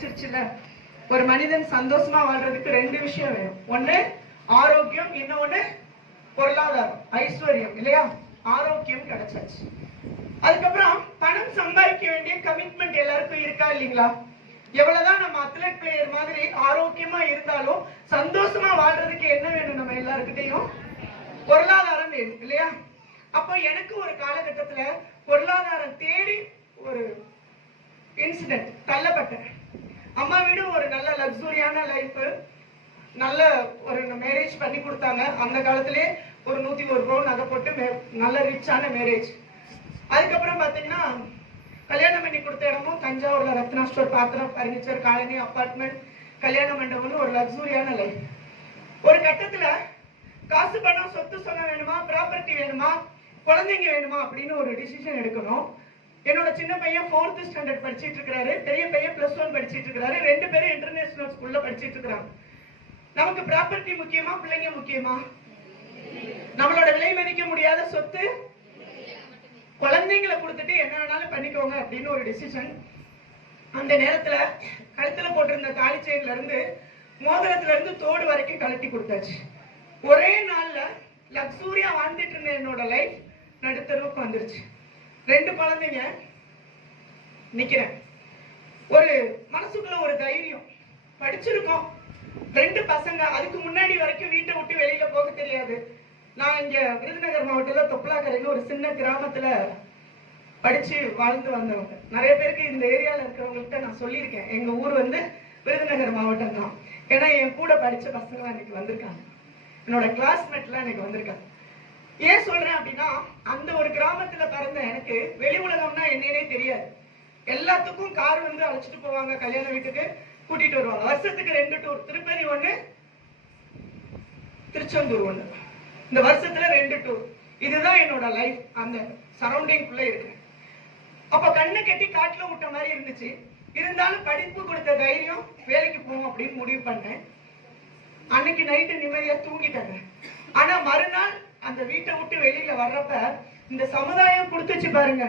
கிடைச்சிருச்சுல. ஒரு மனிதன் சந்தோஷமா வாழ்றதுக்கு ரெண்டு விஷயம் வேணும். ஒண்ணு ஆரோக்கியம், இன்னொன்னு பொருளாதாரம், ஐஸ்வர்யம் இல்லையா? ஆரோக்கியம் கிடைச்சாச்சு. அதுக்கப்புறம் பணம் சம்பாதிக்க வேண்டிய கமிட்மெண்ட் எல்லாருக்கும் இருக்கா இல்லைங்களா? எவ்வளவுதான் நம்ம அத்லெட் பிளேயர் மாதிரி ஆரோக்கியமா இருந்தாலும் சந்தோஷமா வாழ்றதுக்கு என்ன வேணும்? நம்ம எல்லாருக்கிட்டையும் பொருளாதாரம் வேணும் இல்லையா? அப்போ எனக்கு ஒரு காலகட்டத்துல பொருளாதாரம் தேடி ஒரு இன்சிடென்ட் தள்ளப்பட்டேன். அம்மா வீடு ஒரு நல்ல லக்ஸூரியான லைஃப், நல்ல ஒரு மேரேஜ் பண்ணி கொடுத்தாங்க. அந்த காலத்திலே ஒரு 101 பவுன் நகை போட்டு நல்ல ரிச்சான மேரேஜ். அதுக்கப்புறம் பாத்தீங்கன்னா கல்யாணம் பண்ணி கொடுத்த இடமும் தஞ்சாவூர்ல ரத்னா ஸ்டோர், பாத்திரம், பர்னிச்சர், காலனி, அபார்ட்மெண்ட், கல்யாண மண்டபம்னு ஒரு லக்ஸூரியான லைஃப். ஒரு கட்டத்துல காசு பணம் சொத்து சொல்ல வேணுமா, ப்ராப்பர்ட்டி வேணுமா, குழந்தைங்க வேணுமா அப்படின்னு ஒரு டிசிஷன் எடுக்கணும். என்னோட சின்ன பையன் 4th ஸ்டாண்டர்ட் படிச்சிட்டு இருக்காரு, பெரிய பையன் +1 படிச்சிட்டு இருக்காரு. 2 பேரும் இன்டர்நேஷனல் ஸ்கூல்ல படிச்சிட்டு இருக்காங்க. நமக்கு ப்ராப்பர்ட்டி முக்கியமா, பிள்ளைங்க முக்கியமா? நம்மளோட விலை மதிக்க முடியாத சொத்து குழந்தைங்களை கொடுத்துட்டு என்ன வேணாலும் பண்ணிக்கோங்க அப்படின்னு ஒரு டிசிஷன். அந்த நேரத்துல கழுத்துல போட்டிருந்த தாலி செயின்ல இருந்து மோதிரத்துல இருந்து தோடு வரைக்கும் கழட்டி கொடுத்தாச்சு. ஒரே நாள்ல லக்ஸூரியா வாழ்ந்துட்டு இருந்த என்னோட லைஃப் நடுத்தருவுக்கு வந்துருச்சு. 2 குழந்தைங்க நிக்கிறேன். ஒரு மனசுக்குள்ள ஒரு தைரியம், படிச்சிருக்கோம். 2 பசங்க. அதுக்கு முன்னாடி வரைக்கும் வீட்டை விட்டு வெளியில போக தெரியாது. நான் இங்க விருதுநகர் மாவட்டத்துல தொப்பலாக்கரைன்னு ஒரு சின்ன கிராமத்துல படிச்சு வாழ்ந்து வந்தவங்க. நிறைய பேருக்கு இந்த ஏரியால இருக்கிறவங்கள்ட்ட நான் சொல்லியிருக்கேன், எங்க ஊர் விருதுநகர் மாவட்டம் தான். ஏன்னா என் கூட படிச்ச பசங்க இன்னைக்கு வந்திருக்காங்க, என்னோட கிளாஸ்மேட்லாம் எனக்கு வந்திருக்காங்க. ஏன் சொல்றேன் அப்படின்னா, அந்த ஒரு கிராமத்துல பிறந்த எனக்கு வெளி உலகம்னா என்னன்னே தெரியாது. எல்லாத்துக்கும் கார் அழைச்சிட்டு போவாங்க, கல்யாண வீட்டுக்கு கூட்டிட்டு வருவாங்க. வருஷத்துக்கு 2 டூர், திருப்பதி 1, திருச்செந்தூர் 1. இந்த வருஷத்துல 2 டூர். இதுதான் என்னோட லைஃப். அந்த சரௌண்டிங்குள்ள இருக்கு. அப்ப கண்ணை கட்டி காட்டுல விட்ட மாதிரி இருந்துச்சு. இருந்தாலும் படிப்பு கொடுத்த தைரியம், வேலைக்கு போவோம் அப்படின்னு முடிவு பண்ணேன். அன்னைக்கு நைட்டு நிம்மதியா தூங்கிட்டாங்க. ஆனா மறுநாள் அந்த வீட்டை விட்டு வெளியில வர்றப்ப இந்த சமுதாயம் கொடுத்துச்சு பாருங்க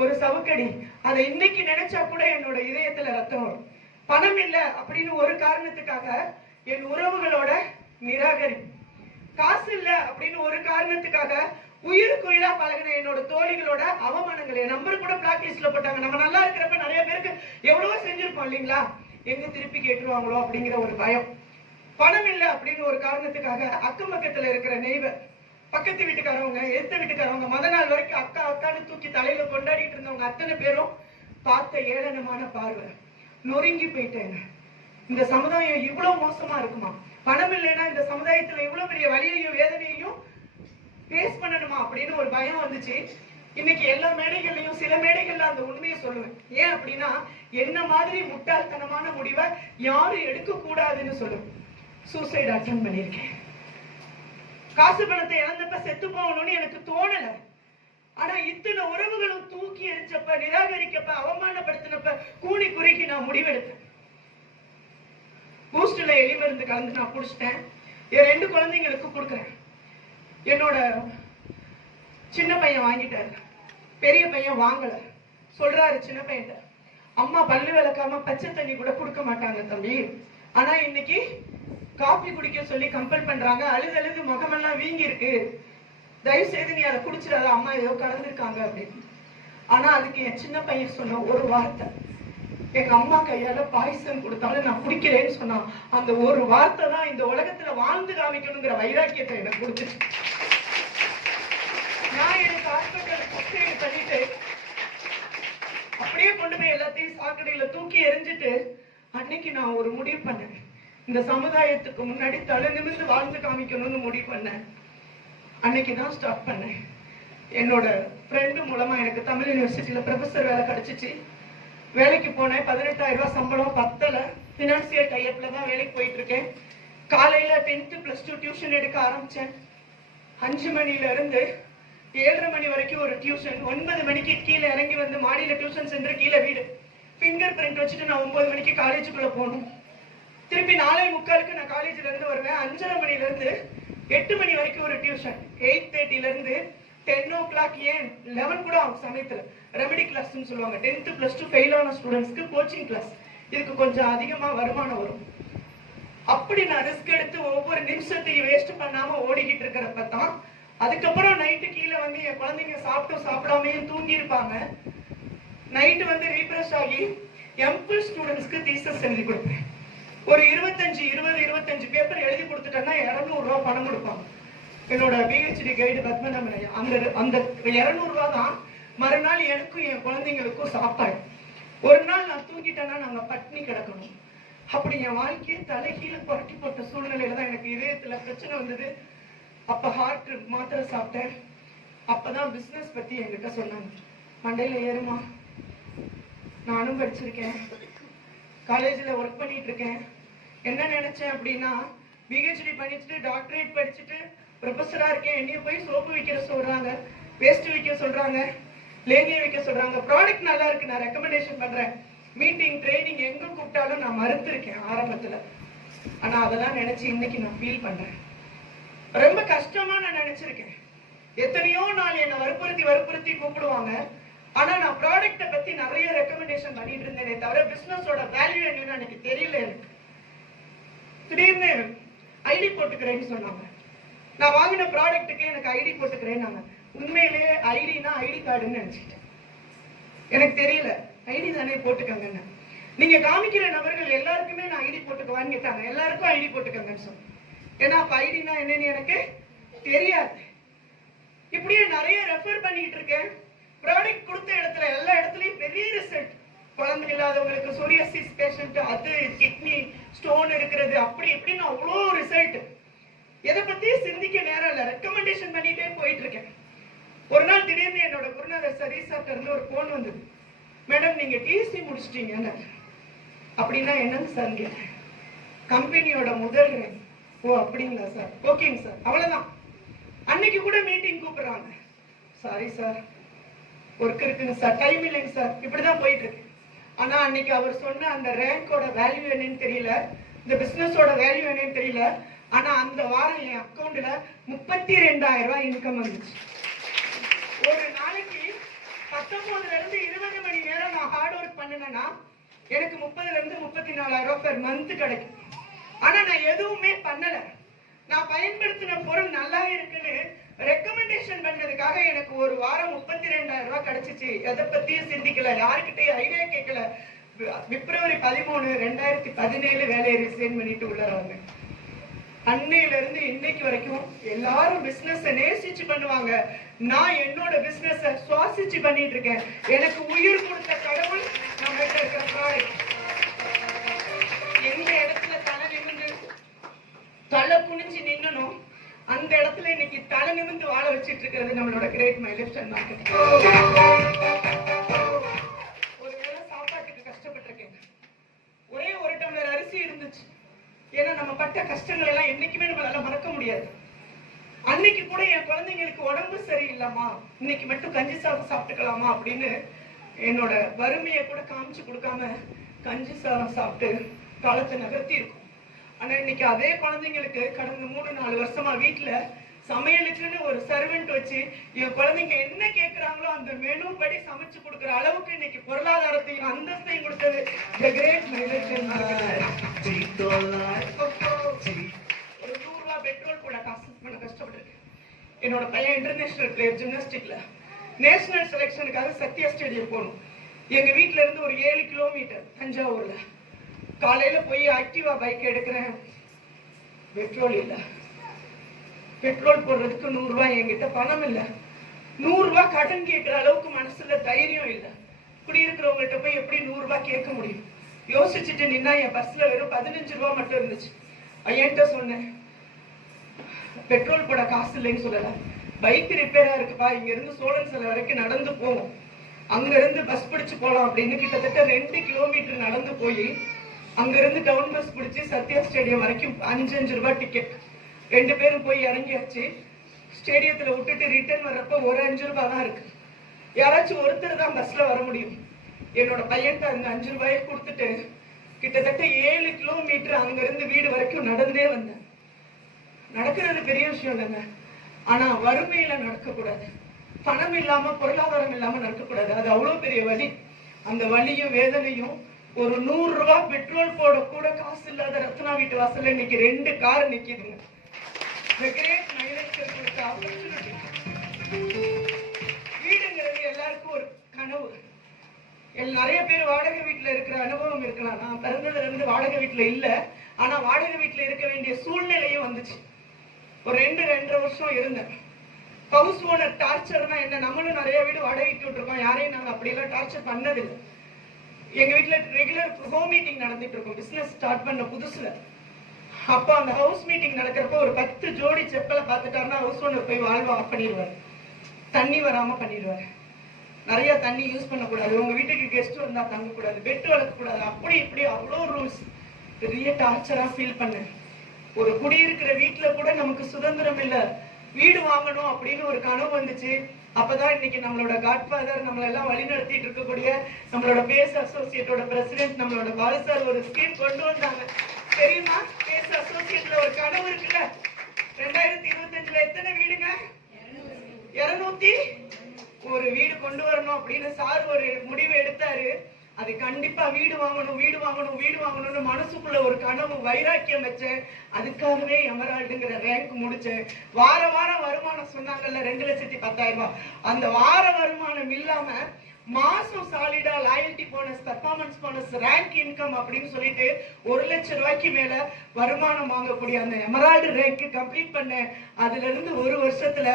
ஒரு சவுக்கடி. அதை இன்னைக்கு நினைச்சா கூட என்னோட இதயத்துல ரத்தம் வரும். பணம் இல்ல அப்படின்னு ஒரு காரணத்துக்காக என் உறவுகளோட நிராகரிப்பு, காசு இல்ல அப்படின்னு ஒரு காரணத்துக்காக உயிருக்கு உயிரா பழகின என்னோட தோழிகளோட அவமானங்கள், என் நம்பர் கூட பிளாக் லிஸ்ட்ல போட்டாங்க. நம்ம நல்லா இருக்கிறப்ப நிறைய பேருக்கு எவ்வளவோ செஞ்சிருப்போம் இல்லைங்களா? எங்க திருப்பி கேட்டுருவாங்களோ அப்படிங்கிற ஒரு பயம். பணம் இல்ல அப்படின்னு ஒரு காரணத்துக்காக அக்கம் பக்கத்துல இருக்கிற நெய்வர், பக்கத்து வீட்டுக்காரவங்க, எதிர்த்த வீட்டுக்காரவங்க, மத நாள் வரைக்கும் அக்கா அக்கான்னு தூக்கி தலையில கொண்டாடிட்டு இருந்தவங்க அத்தனை பேரும் பார்த்த ஏளனமான பார்வை. நொறுங்கி போயிட்டேங்க. இந்த சமுதாயம் இவ்வளவு மோசமா இருக்குமா? பணம் இல்லைன்னா இந்த சமுதாயத்துல இவ்வளவு பெரிய வலியையும் வேதனையையும் பேஸ் பண்ணணுமா அப்படின்னு ஒரு பயம் வந்துச்சு. இன்னைக்கு எல்லா மேடைகள்லயும் சில மேடைகள்ல அந்த உண்மையை சொல்லுவேன். ஏன் அப்படின்னா, என்ன மாதிரி முட்டாள்தனமான முடிவை யாரும் எடுக்க கூடாதுன்னு சொல்லுவேன். சூசைட் அட்டெம்ப்ட் பண்ணிருக்கேன். காசு பணத்தை இழந்தப்ப செத்து போகணும்னு எனக்கு தோணல. ஆனா இத்தனை உறவுகளும் தூக்கி எரிச்சப்ப, நிராகரிக்கப்ப, அவமானப்படுத்தினப்ப கூனி குறுக்கி நான் முடிவெடுத்தேன். பூஸ்ட்ல எலி மருந்து கலந்து நான் குடிச்சிட்டேன். என் 2 குழந்தைங்களுக்கு கொடுக்குறேன். என்னோட சின்ன பையன் வாங்கிட்டாரு, பெரிய பையன் வாங்கல. சொல்றாரு சின்ன பையன், அம்மா பல்லு விளக்காம பச்சை தண்ணி கூட கொடுக்க மாட்டாங்க தம்பி. ஆனா இன்னைக்கு காபி குடிக்க சொல்லி கம்பல் பண்றாங்க. அழுது முகமெல்லாம் வீங்கி இருக்கு, தயவு செய்து நீ அதை குடிச்சிடாத, அம்மா ஏதோ கலந்துருக்காங்க அப்படின்னு. ஆனா அதுக்கு என் சின்ன பையன் சொன்ன ஒரு வார்த்தை, எங்க அம்மா கையால பாயசம் கொடுத்தாலும் நான் குடிக்கிறேன்னு சொன்னான். அந்த ஒரு வார்த்தை தான் இந்த உலகத்துல வாழ்ந்து காமிக்கணுங்கிற வைராக்கியத்தை எனக்கு கொடுத்துச்சு. நான் எனக்கு ஹாஸ்பிட்டல் ஃபர்ஸ்ட் பண்ணிட்டு அப்படியே கொண்டு போய் எல்லாத்தையும் சாக்கடையில தூக்கி எரிஞ்சிட்டு, அன்னைக்கு நான் ஒரு முடிவு பண்ணேன். இந்த சமுதாயத்துக்கு முன்னாடி தலை நிமிர்ந்து வாழ்ந்து காமிக்கணும்னு முடிவு பண்ணேன். அன்னைக்குதான் ஸ்டார்ட் பண்ணேன். என்னோட ஃப்ரெண்டு மூலமா எனக்கு தமிழ் யூனிவர்சிட்டியில ப்ரொஃபஸர் வேலை கிடைச்சிச்சு. வேலைக்கு போனேன். 18,000 ரூபாய் சம்பளம் பத்தல. பினான்சியல் டைப்ல தான் வேலைக்கு போயிட்டு இருக்கேன். காலையில 10th +2 டியூஷன் எடுக்க ஆரம்பிச்சேன். 5 மணில இருந்து 7:30 மணி வரைக்கும் ஒரு டியூஷன். 9 மணிக்கு கீழே இறங்கி வந்து மாடியில டியூஷன் சென்டர், கீழே வீடு. ஃபிங்கர் பிரிண்ட் வச்சுட்டு நான் 9 மணிக்கு காலேஜுக்குள்ள போகணும். திருப்பி 4:45க்கு நான் காலேஜ்ல இருந்து வருவேன். 5:30 மணில இருந்து 8 மணி வரைக்கும் ஒரு டியூஷன். 8:30ல இருந்து 10 o'clock, ஏன் 11 கூட ஆகும் சமயத்துல ரெமெடி கிளாஸ்ன்னு சொல்லுவாங்க. 10th +2 ஃபெயில் ஆன ஸ்டூடெண்ட்ஸ்க்கு கோச்சிங் கிளாஸ். இதுக்கு கொஞ்சம் அதிகமா வருமானம் வரும். அப்படி நான் ரிஸ்க் எடுத்து ஒவ்வொரு நிமிஷத்தையும் வேஸ்ட் பண்ணாம ஓடிக்கிட்டு இருக்கிறப்ப தான் அதுக்கப்புறம் நைட்டு கீழே வந்து என் குழந்தைங்க சாப்பிடாமையும் தூங்கி இருப்பாங்க. நைட்டு வந்து ரீஃப்ரெஷ் ஆகி எம்பிள் ஸ்டூடெண்ட்ஸ்க்கு தீசஸ் எழுதி கொடுப்பேன். ஒரு 25 பேப்பர் எழுதி கொடுத்துட்டேன்னா 200 ரூபாய் பணம் கொடுப்பாங்க. என்னோட பிஹெச்டி கைடு பத்மநாபன் அந்த 200 ரூபாய் தான் மறுநாள் எனக்கும் என் குழந்தைங்களுக்கும் சாப்பாடு. ஒரு நாள் நான் தூங்கிட்டேன்னா நாங்க பட்னி கிடக்கணும். அப்படி என் வாழ்க்கையை தலைகீழ புரட்டி போட்ட சூழ்நிலையில தான் எனக்கு இதயத்துல பிரச்சனை வந்தது. அப்ப ஹார்ட் மாத்திரை சாப்பிட்டேன். அப்பதான் பிசினஸ் பத்தி என்கிட்ட சொன்னாங்க. மண்டையில ஏறுமா, நானும் படிச்சிருக்கேன், காலேஜ்ல ஒர்க் பண்ணிட்டு இருக்கேன். என்ன நினைச்சேன் அப்படின்னா, பிஹெச்டி படிச்சுட்டு டாக்டரேட் படிச்சுட்டு ப்ரொஃபஸரா இருக்கேன், என்னைய போய் சோப்பு வைக்கிற சொல்றாங்க, பேஸ்ட் வைக்க சொல்றாங்க, லேகிய வைக்க சொல்றாங்க. ப்ராடக்ட் நல்லா இருக்கு, நான் ரெக்கமெண்டேஷன் பண்றேன், மீட்டிங் ட்ரைனிங் எங்க கூப்பிட்டாலும் நான் மறுத்திருக்கேன் ஆரம்பத்துல. ஆனா அதெல்லாம் நினைச்சு இன்னைக்கு நான் ஃபீல் பண்றேன். ரொம்ப கஷ்டமா நான் நினைச்சிருக்கேன். எத்தனையோ நாள் என்னை வற்புறுத்தி கூப்பிடுவாங்க. ஆனா நான் ப்ராடக்ட பத்தி நிறைய ரெக்கமெண்டேஷன் பண்ணிட்டு இருந்தேனே தவிர பிசினஸோட வேல்யூ என்னன்னு எனக்கு தெரியல. எனக்கு திடீர்னு ஐடி போட்டுக்கிறேன்னு சொன்னாங்க. நான் வாங்கின ப்ராடக்ட்டுக்கு எனக்கு ஐடி போட்டுக்கிறேன். நாங்க உண்மையிலேயே ஐடினா ஐடி கார்டுன்னு நினைச்சிட்டேன். எனக்கு தெரியல, ஐடி தானே போட்டுக்கங்கன்னு. நீங்க காமிக்கிற நபர்கள் எல்லாருக்குமே நான் ஐடி போட்டுக்குவான்னு கேட்டாங்க. எல்லாருக்கும் ஐடி போட்டுக்கங்கன்னு சொன்னேன். ஏன்னா அப்ப ஐடினா என்னன்னு எனக்கு தெரியாது. இப்படியே நிறைய ரெஃபர் பண்ணிட்டு இருக்கேன். ப்ராடக்ட் கொடுத்த இடத்துல எல்லா இடத்துலயும் பெரிய ரிசல்ட். குழந்தை இல்லாதவங்களுக்கு சோரியாசிஸ் பேஷண்ட், அது கிட்னி ஸ்டோன் இருக்கிறது, அப்படி இப்படின்னு அவ்வளோ ரிசல்ட். எதை பத்தியும் சிந்திக்க நேரம் இல்லை, ரெக்கமெண்டேஷன் பண்ணிட்டே போயிட்டு இருக்கேன். ஒரு நாள் திடீர்னு என்னோட குருநாதர் சரிசாட்ட இருந்து ஒரு போன் வந்தது. மேடம் நீங்க டிசி முடிச்சிட்டீங்கன்னு. அப்படின்னா என்னன்னு சார் கேட்டேன். கம்பெனியோட முதல் ரேங்க். ஓ அப்படிங்களா சார், ஓகேங்க சார், அவ்வளவுதான். அன்னைக்கு கூட மீட்டிங் கூப்பிடுறாங்க. சாரி சார், ஒர்க் இருக்குங்க சார், டைம் இல்லைங்க சார், இப்படிதான் போயிட்டு இருக்கு. ஆனா அன்னைக்கு அவர் சொன்ன அந்த ரேங்கோட வேல்யூ என்னன்னு தெரியல, இந்த பிசினஸோட வேல்யூ என்னன்னு தெரியல. ஆனா அந்த வாரம் என் அக்கௌண்ட்ல 32,000 ரூபாய் இன்கம் வந்துச்சு. ஒரு நாளைக்கு 19 இருந்து 20 மணி நேரம் நான் ஹார்ட் ஒர்க் பண்ணினேன்னா எனக்கு 30 இருந்து 34,000 ரூபாய் பெர் மந்த் கிடைக்கும். ஆனா நான் எதுவுமே பண்ணல. நான் பயன்படுத்தின பொருள் நல்லா இருக்குன்னு ரெக்கமெண்டேஷன் பண்ணதுக்காக எனக்கு ஒரு வாரம் 32,000 ரூபாய் கிடைச்சிச்சு. எதை பத்தியும் சிந்திக்கல, யாருக்கிட்டையும் ஐடியா கேட்கல. பிப்ரவரி 13, 2017 வேலையை ரிசைன் பண்ணிட்டு உள்ளாங்க. அன்னையில இருந்து இன்னைக்கு வரைக்கும் எல்லாரும் பிசினஸ் நேசிச்சு பண்ணுவாங்க. நான் என்னோட பிசினஸ் சுவாசிச்சு பண்ணிட்டு இருக்கேன். எனக்கு உயிர் கொடுத்த கடவுள் நம்ம கிட்ட இருக்கிற ப்ராடக்ட். எந்த இடத்துல தலை குனிஞ்சு நின்னனும் அந்த இடத்துல இன்னைக்கு தலை நிமிந்து வாழ வச்சிட்டு இருக்கிறது நம்மளோட great my lift and marketing. ஒருவேளை சாப்பாட்டுக்கு கஷ்டப்பட்டிருக்கேன். ஒரே ஒரு டம்ளர் அரிசி இருந்துச்சு. ஏன்னா நம்ம பட்ட கஷ்டங்கள் எல்லாம் என்னைக்குமே நம்மளால மறக்க முடியாது. அன்னைக்கு கூட என் குழந்தைங்களுக்கு உடம்பு சரியில்லாமா, இன்னைக்கு மட்டும் கஞ்சி சாதம் சாப்பிட்டுக்கலாமா அப்படின்னு என்னோட வறுமையை கூட காமிச்சு கொடுக்காம கஞ்சி சாதம் சாப்பிட்டு காலத்தை நகர்த்தி இருக்கும். ஆனா இன்னைக்கு அதே குழந்தைங்களுக்கு கடந்த 3-4 வருஷமா வீட்டுல சமையலுக்குன்னு ஒரு சர்வெண்ட் வச்சு என் குழந்தைங்க என்ன கேட்கிறாங்களோ அந்த மெனு படி சமைச்சு கொடுக்குற அளவுக்கு இன்னைக்கு பொருளாதாரத்தையும் அந்தஸ்தையும் கொடுத்தது the great migration. ஒரு 100 ரூபாய் பெட்ரோல் கூட காசு பண்ண கஷ்டப்பட்டிருக்கேன். என்னோட பையன் இன்டர்நேஷனல் பிளேயர் ஜிம்னாஸ்டிக்ல நேஷனல் செலக்ஷனுக்காக சத்யா ஸ்டேடியம் போகணும். எங்க வீட்டுல இருந்து ஒரு 7 கிலோமீட்டர் தஞ்சாவூர்ல. காலையில போய் ஆக்டிவா பைக் எடுக்கிறேன், பெட்ரோல் இல்ல. பெட்ரோல் போடுறதுக்கு 100 ரூபாய் என்கிட்ட பணம் இல்ல. 100 ரூபாய் கடன் கேட்கிற அளவுக்கு மனசுல தைரியம் இல்ல. குடியிருக்கிறவங்கள்ட்ட போய் எப்படி 100 ரூபாய் கேட்க முடியும்? யோசிச்சுட்டு நின்னா என் பஸ்ல வெறும் 15 ரூபாய் மட்டும் இருந்துச்சு. ஐயன்ட்ட சொன்னேன், பெட்ரோல் போட காசு இல்லைன்னு சொல்லல, பைக் ரிப்பேரா இருக்குப்பா, இங்க இருந்து சோழன் சிலை வரைக்கும் நடந்து போவோம், அங்க இருந்து பஸ் பிடிச்சு போலாம் அப்படின்னு கிட்டத்தட்ட 2 கிலோமீட்டர் நடந்து போய் அங்க இருந்து டவுன் பஸ் பிடிச்சி சத்யா ஸ்டேடியம் வரைக்கும் 5 ரூபாய் டிக்கெட். 2 பேரும் போய் இறங்கியாச்சு. ஸ்டேடியத்துல விட்டுட்டு ரிட்டர்ன் வர்றப்ப ஒரு 5 ரூபாய் தான் இருக்கு. யாராச்சும் ஒருத்தர் தான் பஸ்ல வர முடியும். என்னோட பையன்ட்டு அந்த 5 ரூபாயை கொடுத்துட்டு கிட்டத்தட்ட 7 கிலோமீட்டர் அங்க இருந்து வீடு வரைக்கும் நடந்தே வந்தேன். நடக்கிறது பெரிய விஷயம் இல்லைங்க, ஆனா வறுமையில நடக்கக்கூடாது, பணம் இல்லாம பொருளாதாரம் இல்லாம நடக்கக்கூடாது. அது அவ்வளவு பெரிய வலி. அந்த வலியும் வேதனையும் ஒரு 100 ரூபாய் பெட்ரோல் போட கூட காசு இல்லாத ரத்னா வீட்டு வாசல்ல இன்னைக்கு 2 கார் நிக்குதுங்க. வீடுங்கிறது எல்லாருக்கும் ஒரு கனவு. நிறைய பேர் வாடகை வீட்டுல இருக்கிற அனுபவம் இருக்கலாம். நான் பிறந்ததுல இருந்து வாடகை வீட்டுல இல்ல, ஆனா வாடகை வீட்டுல இருக்க வேண்டிய சூழ்நிலையும் வந்துச்சு. ஒரு 2-2.5 வருஷம் இருந்தேன். ஹவுஸ் ஓனர் டார்ச்சர்னா என்ன? நம்மளும் நிறைய வீடு வாடகைக்கு விட்டுருக்கோம், யாரையும் நாங்க அப்படியெல்லாம் டார்ச்சர் பண்ணதில்லை. எங்க வீட்டுல ரெகுலர் ஹோம் மீட்டிங் நடந்துட்டு இருக்கும் பிசினஸ் ஸ்டார்ட் பண்ண புதுசுல. அப்ப அந்த ஹவுஸ் மீட்டிங் நடக்கிறப்ப ஒரு 10 ஜோடி செப்பலை பார்த்துட்டாருன்னா ஹவுஸ் ஓனர் போய் வால்வ் ஆஃப் பண்ணிடுவாரு, தண்ணி வராம பண்ணிடுவாரு. நிறைய தண்ணி யூஸ் பண்ணக்கூடாது, உங்க வீட்டுக்கு கெஸ்ட் வந்தா தங்கக்கூடாது, பெட் வளர்க்கக்கூடாது, அப்படி இப்படி அவ்வளோ ரூல்ஸ். பெரிய டார்ச்சரா ஃபீல் பண்ணேன். ஒரு குடியிருக்கிற வீட்டுல கூட நமக்கு சுதந்திரம் இல்ல, வீடு வாங்கணும் அப்படின்னு ஒரு கனவு வந்துச்சு. அப்பதான் இன்னைக்கு நம்மளோட காட்ஃபாதர் நம்மள எல்லாம் வழி நடத்திட்டு இருக்கக்கூடிய நம்மளோட பேஸ் அசோசியேட்டோட பிரசிடென்ட் நம்மளோட பாலு சார் ஒரு ஸ்கீம் கொண்டு வந்தாங்க. தெரியுமா? பேஸ் அசோசியேட்ல ஒரு கனவு இருக்குல்ல, 2025ல எத்தனை வீடுங்க? 201 வீடு கொண்டு வரணும் அப்படின்னு சார் ஒரு முடிவு எடுத்தாரு. அது கண்டிப்பா வீடு வாங்கணும் வீடு வாங்கணும் வீடு வாங்கணும்னு மனசுக்குள்ள ஒரு கனவு வைராக்கியம் வச்சேன். அதுக்காகவே எமரால்டுங்கிற ரேங்க் முடிச்சேன். வார வாரம் வருமானம் சொன்னாங்கல்ல 2,10,000 ரூபாய், அந்த வார வருமானம் இல்லாம மாசம் சாலிடா loyalty bonus, performance bonus, rank income அப்படின்னு சொல்லிட்டு 1 லட்சம் ரூபாய்க்கு மேல வருமானம் வாங்கக்கூடிய அந்த எமரால்டு ரேங்க் கம்ப்ளீட் பண்ணேன். அதுல இருந்து ஒரு வருஷத்துல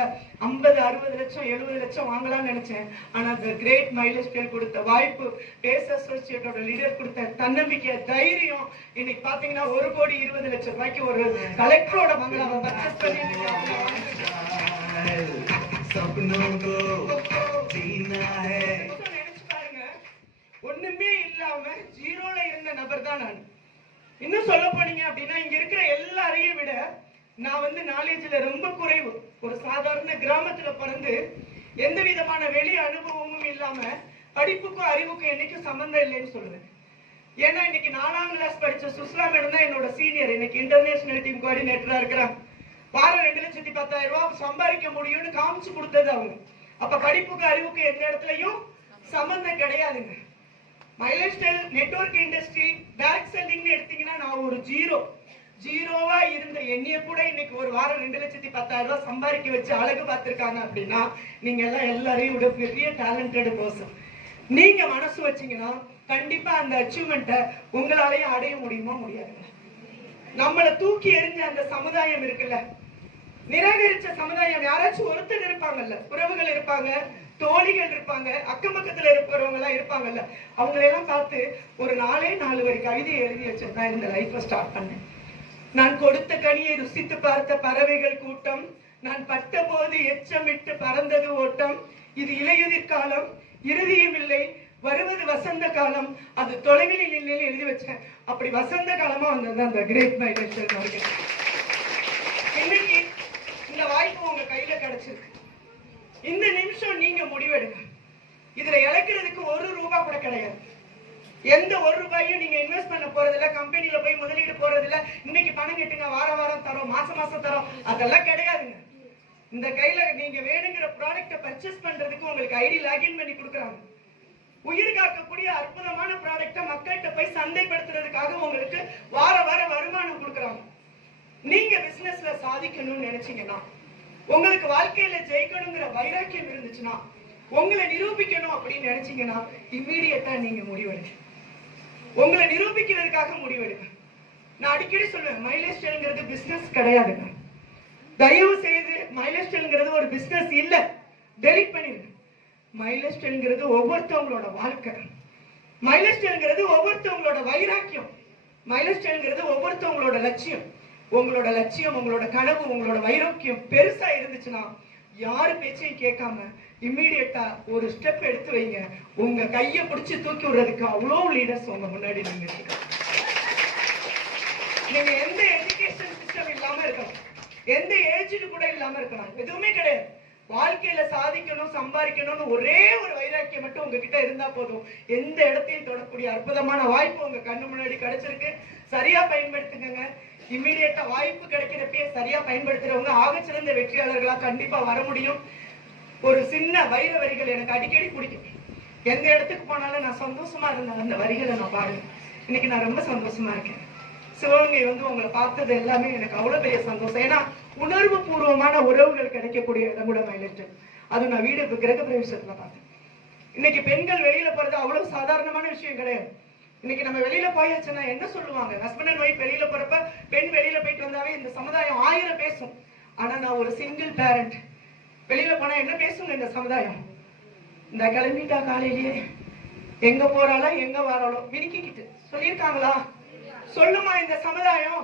50, 60 லட்சம், 70 லட்சம் வாங்கலாம்னு நினைச்சேன். ஆனா அந்த கிரேட் மைலேஜ் ஸ்கேல் கொடுத்த வாய்ப்பு, பேஸ் அசோசியேட்டோட லீடர் கொடுத்த தன்னம்பிக்கை, தைரியம், இன்னைக்கு பாத்தீங்கன்னா 1,20,00,000 ரூபாய்க்கு ஒரு கலெக்டரோட பங்களாவை பர்ச்சேஸ் பண்ணி ஒண்ணுமே இல்லாம ஜீரோல இருந்த நபர் தான் நான். இன்னும் சொல்ல போனீங்க அப்படின்னா இங்க இருக்கிற எல்லாரையும் விட நான் நாலேஜ்ல ரொம்ப குறைவு. ஒரு சாதாரண கிராமத்துல பிறந்து எந்த விதமான வெளி அனுபவமும் இல்லாம படிப்புக்கும் அறிவுக்கும் என்னைக்கும் சம்பந்தம் இல்லைன்னு சொல்லுவேன். ஏன்னா இன்னைக்கு 4ஆம் கிளாஸ் படிச்ச சுஸ்லா மேடம் தான் என்னோட சீனியர். இன்னைக்கு இன்டர்நேஷனல் டீம் கோஆர்டினேட்டரா இருக்கிறான். வாரம் 2,10,000 ரூபாய் சம்பாதிக்க முடியும்னு காமிச்சு கொடுத்தது அவங்க. அப்ப படிப்புக்கு அறிவுக்கு எந்த இடத்துலயும் சம்பந்தம் கிடையாதுங்க. Mileage style, network industry, direct செல்லிங்னு எடுத்தீங்கன்னா நான் ஒரு ஜீரோவா இருந்த என்னைய கூட இன்னைக்கு ஒரு வாரம் 2,10,000 ரூபாய் சம்பாதிக்க வச்சு அழகு பார்த்திருக்காங்க அப்படின்னா நீங்க எல்லாம் எல்லாரையும் விட பெரிய டேலண்டட் பர்சன். நீங்க மனசு வச்சீங்கன்னா கண்டிப்பா அந்த அச்சீவ்மெண்ட்டை உங்களாலையும் அடைய முடியுமா? முடியாதுங்க. நம்மளை தூக்கி எறிஞ்ச அந்த சமுதாயம் இருக்குல்ல, நிராகரிச்ச சமுதாயம், யாராச்சும் ஒருத்தர் இருப்பாங்கல்ல, உறவுகள் இருப்பாங்க, தோழிகள் இருப்பாங்க, அக்கம் பக்கத்துல இருக்கிறவங்க எல்லாம் இருப்பாங்கல்ல, அவங்களெல்லாம் பார்த்து ஒரு 4 வரி கவிதையை எழுதி வச்சிருந்தா இந்த லைஃபை ஸ்டார்ட் பண்ணேன். நான் கொடுத்த கனியை ருசித்து பார்த்த பறவைகள் கூட்டம், நான் பட்ட போது எச்சமிட்டு பறந்தது ஓட்டம், இது இலையுதிர் காலம், இறுதியும் இல்லை, வருவது வசந்த காலம், அது தொலைவில் இல்லைன்னு எழுதி வச்சேன். அப்படி வசந்த காலமா வந்தது அந்த கிரேட் மைலேஜ் மார்க்கெட். இன்னைக்கு இந்த வாய்ப்பு உங்க கையில கிடைச்சிருக்கு. இந்த நிமிஷம் நீங்க முடிவெடுங்க. இதுல இழக்கிறதுக்கு 1 ரூபாய் கூட கிடையாது. எந்த 1 ரூபாயும் நீங்க இன்வெஸ்ட் பண்ண போறதில்ல, கம்பெனில போய் முதலீடு போறதில்ல, இன்னைக்கு பணம் கட்டுங்க வாரம் வாரம் தரோம், மாசம் தரோம், அதெல்லாம் கிடையாதுங்க. இந்த கையில நீங்க வேணுங்கிற ப்ராடக்ட்டை பர்ச்சேஸ் பண்றதுக்கு உங்களுக்கு ஐடி லாகின் பண்ணி கொடுக்குறாங்க. உயிர் காக்கக்கூடிய அற்புதமான ப்ராடக்ட்டை மக்கள்கிட்ட போய் சந்தைப்படுத்துறதுக்காக உங்களுக்கு வார வாரம் வருமானம் கொடுக்குறாங்க. நீங்க பிசினஸ்ல சாதிக்கணும்னு நினைச்சீங்கன்னா, உங்களுக்கு வாழ்க்கையில ஜெயிக்கணுங்கிற வைராக்கியம் இருந்துச்சுன்னா, உங்களை நிரூபிக்கணும் அப்படின்னு நினைச்சீங்கன்னா இம்மீடியட்டா நீங்க முடிவெடுங்க. உங்களை நிரூபிக்கிறதுக்காக முடிவெடுங்க. நான் அடிக்கடி சொல்லுவேன், மைலேஜ் ஸ்டைல்ங்கிறது பிசினஸ் கிடையாதுங்க. தயவு செய்து மைலேஜ் ஸ்டைல்ங்கிறது ஒரு பிசினஸ் இல்ல, டெலிட் பண்ணிடுங்க. மைலேஜ் ஸ்டைல்ங்கிறது ஒவ்வொருத்தவங்களோட வாழ்க்கை. மைலேஜ் ஸ்டைல்ங்கிறது ஒவ்வொருத்தவங்களோட வைராக்கியம். மைலேஜ் ஸ்டைல்ங்கிறது ஒவ்வொருத்தவங்களோட லட்சியம். உங்களோட லட்சியம், உங்களோட கனவு, உங்களோட வைராக்கியம் பெருசா இருந்துச்சுன்னா யாரு பேச்சையும் கேட்காம இம்மீடியட்டா ஒரு ஸ்டெப் எடுத்து வைங்க. உங்க கையை பிடிச்சு தூக்கி விடுறதுக்கு அவ்வளவு லீடர்ஸ் உங்க முன்னாடி நீங்க இருக்கீங்க. நீங்க எந்த எஜுகேஷன் சிஸ்டம் இல்லாம இருக்கலாம், எந்த ஏஜ்ல கூட இல்லாம இருக்கலாம், எதுவுமே கிடையாது. வாழ்க்கையில சாதிக்கணும், சம்பாதிக்கணும்னு ஒரே ஒரு வைராக்கியம் மட்டும் உங்ககிட்ட இருந்தா போதும். எந்த இடத்தையும் தொடக்கூடிய அற்புதமான வாய்ப்பு உங்க கண்ணு முன்னாடி கிடைச்சிருக்கு. சரியா பயன்படுத்துங்க. இம்மிடியேட்டா வாய்ப்பு கிடைக்கிறப்பே சரியா பயன்படுத்துறவங்க ஆகச்சிறந்த வெற்றியாளர்களா கண்டிப்பா வர முடியும். ஒரு சின்ன வைர வரிகள் எனக்கு அடிக்கடி பிடிக்கும். எந்த இடத்துக்கு போனாலும் நான் சந்தோஷமா இருந்தேன். அந்த வரிகளை நான் பாடுவேன். இன்னைக்கு நான் ரொம்ப சந்தோஷமா இருக்கேன். சிவகங்கை உங்களை பார்த்தது எல்லாமே எனக்கு அவ்வளவு பெரிய சந்தோஷம். ஏன்னா உணர்வு பூர்வமான உறவுகள் கிடைக்கக்கூடிய இடம் கூட மயிலிட்டு. அது நான் வீடு கிரக பிரவேசத்துல பார்த்தேன். இன்னைக்கு பெண்கள் வெளியில போறது அவ்வளவு சாதாரணமான விஷயம் கிடையாது. இன்னைக்கு நம்ம வெளியில போயாச்சுன்னா என்ன சொல்லுவாங்க? ஹஸ்பண்ட் அண்ட் ஒய்ஃப் வெளியில போறப்ப பெண் வெளியில போயிட்டு வந்தாவே இந்த சமுதாயம் 1000 பேசும். ஆனா நான் ஒரு சிங்கிள் பேரண்ட், வெளியில போனா என்ன பேசுங்க இந்த சமுதாயம்? இந்த கிளம்பிட்டா காலையிலேயே, எங்க போறாளோ எங்க வராளோ மினிக்கிட்டு சொல்லியிருக்காங்களா? சொல்லுமா இந்த சமுதாயம்?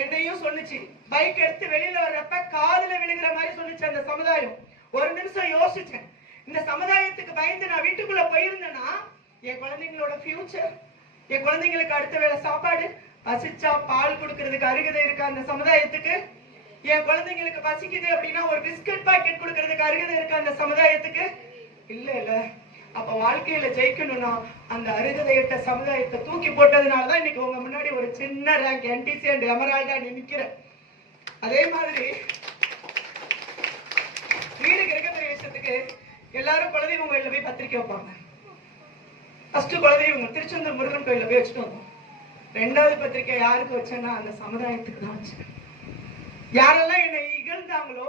என்னையும் சொல்லுச்சு. பைக் எடுத்து வெளியில வர்றப்ப காதுல விழுகிற மாதிரி சொல்லுச்சு அந்த சமுதாயம். ஒரு நிமிஷம் யோசிச்சேன், இந்த சமுதாயத்துக்கு பயந்து நான் வீட்டுக்குள்ள போயிருந்தேன்னா என் குழந்தைங்களோட ஃபியூச்சர், என் குழந்தைங்களுக்கு அடுத்த வேளை சாப்பாடு, பசிச்சா பால் கொடுக்கறதுக்கு அருகதை இருக்கா அந்த சமுதாயத்துக்கு? என் குழந்தைங்களுக்கு பசிக்குது அப்படின்னா ஒரு பிஸ்கட் பாக்கெட் கொடுக்கறதுக்கு அருகதை இருக்கா அந்த சமுதாயத்துக்கு? இல்ல இல்ல. அப்ப வாழ்க்கையில ஜெயிக்கணும்னா அந்த அருகதையிட்ட சமுதாயத்தை தூக்கி போட்டதுனாலதான் இன்னைக்கு உங்க முன்னாடி ஒரு சின்ன ரேங்க் NTC அண்ட் எமரால்டா நிக்கிறேன். அதே மாதிரி வீடு கிரக பிரவேசத்துக்கு எல்லாரும் குலதெய்வம் கோயில போய் பத்திரிக்கை வைப்பாங்க. ஃபர்ஸ்ட் குலதெய்வம் திருச்செந்தூர் முருகன் கோயில போய் வச்சுட்டு வந்தோம். 2வது பத்திரிக்கை யாருக்கு வச்சேன்னா அந்த சமுதாயத்துக்கு தான் வச்சேன். யாரெல்லாம் என்னை இகழ்ந்தாங்களோ,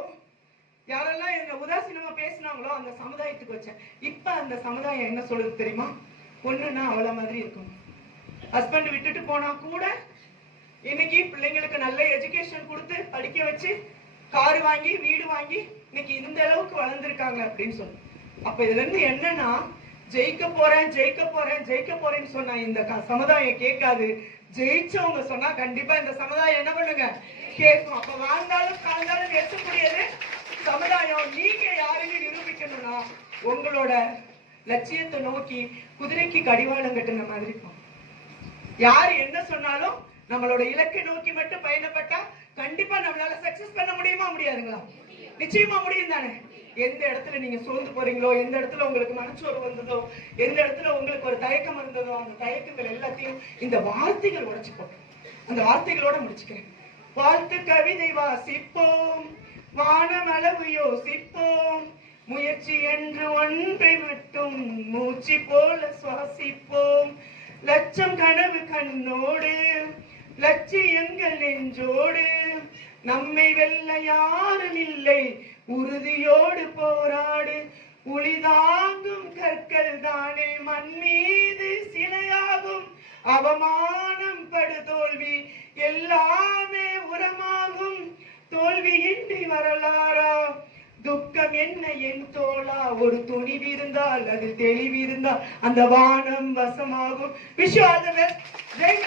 யாரெல்லாம் என்ன உதாசீனமா பேசினாங்களோ அந்த சமுதாயத்துக்கு வச்சேன். இப்ப அந்த சமுதாயம் என்ன சொல்லுது தெரியுமா? பொண்ணுன்னா அவள மாதிரி இருக்கும். ஹஸ்பண்ட் விட்டுட்டு போனா கூட இன்னைக்கு பிள்ளைங்களுக்கு நல்ல எஜுகேஷன் கொடுத்து படிக்க வச்சு காரு வாங்கி வீடு வாங்கி இன்னைக்கு இந்த அளவுக்கு வளர்ந்துருக்காங்க அப்படின்னு சொல்லு. அப்ப இதுல இருந்து என்னன்னா, ஜெயிக்க போறேன் ஜெயிக்க போறேன் ஜெயிக்க போறேன்னு சொன்னா இந்த சமுதாயம் கேட்காது. ஜெயிச்சவங்க சொன்னா கண்டிப்பா இந்த சமுதாயம் என்ன பண்ணுங்க? கேட்கும். அப்ப வாழ்ந்தாலும் காழ்ந்தாலும் எட்டக்கூடியது சமுதாயம். நீங்க யாருன்னு நிரூபிக்கணும்னா உங்களோட லட்சியத்தை நோக்கி குதிரைக்கு கடிவாளம் கட்டுன மாதிரி இருக்கும். யாரு என்ன சொன்னாலும் நம்மளோட இலக்கை நோக்கி மட்டும் பயணப்பட்டா கண்டிப்பா நம்மளால சக்சஸ் பண்ண முடியுமா? முடியாதுங்களா? நிச்சயமா முடியும் தானே? எந்த இடத்துல நீங்க சோர்ந்து போறீங்களோ, எந்த இடத்துல உங்களுக்கு மனச்சோர்வு வந்ததோ, எந்த இடத்துல உங்களுக்கு ஒரு தயக்கம் இருந்ததோ, அந்த தயக்கங்கள் எல்லாத்தையும் இந்த வார்த்தைகள் உடைச்சு போட்டோம். அந்த வார்த்தைகளோட முடிச்சுக்கிறேன். வாழ்த்து கவிதை வாசிப்போம், வானமளவு யோசிப்போம், முயற்சி என்று ஒன்றை மட்டும் மூச்சு போல சுவாசிப்போம். லட்சம் கனவு கண்ணோடு, லட்சியங்கள் நெஞ்சோடு, நம்மை வெல்ல யாரும் இல்லை, உறுதியோடு போராடு. உளிதாங்கும் கற்கள் தானே மண் மீது சிலையாகும், அவமானம் படு தோல்வி எல்லாமே உரமாகும். தோல்வியின்றி வரலாறா, துக்கம் என்ன என் தோளா, ஒரு துணிவு இருந்தால் அது தெளிவு இருந்தால் அந்த வானம் வசமாகும். Wish you all the best. Jai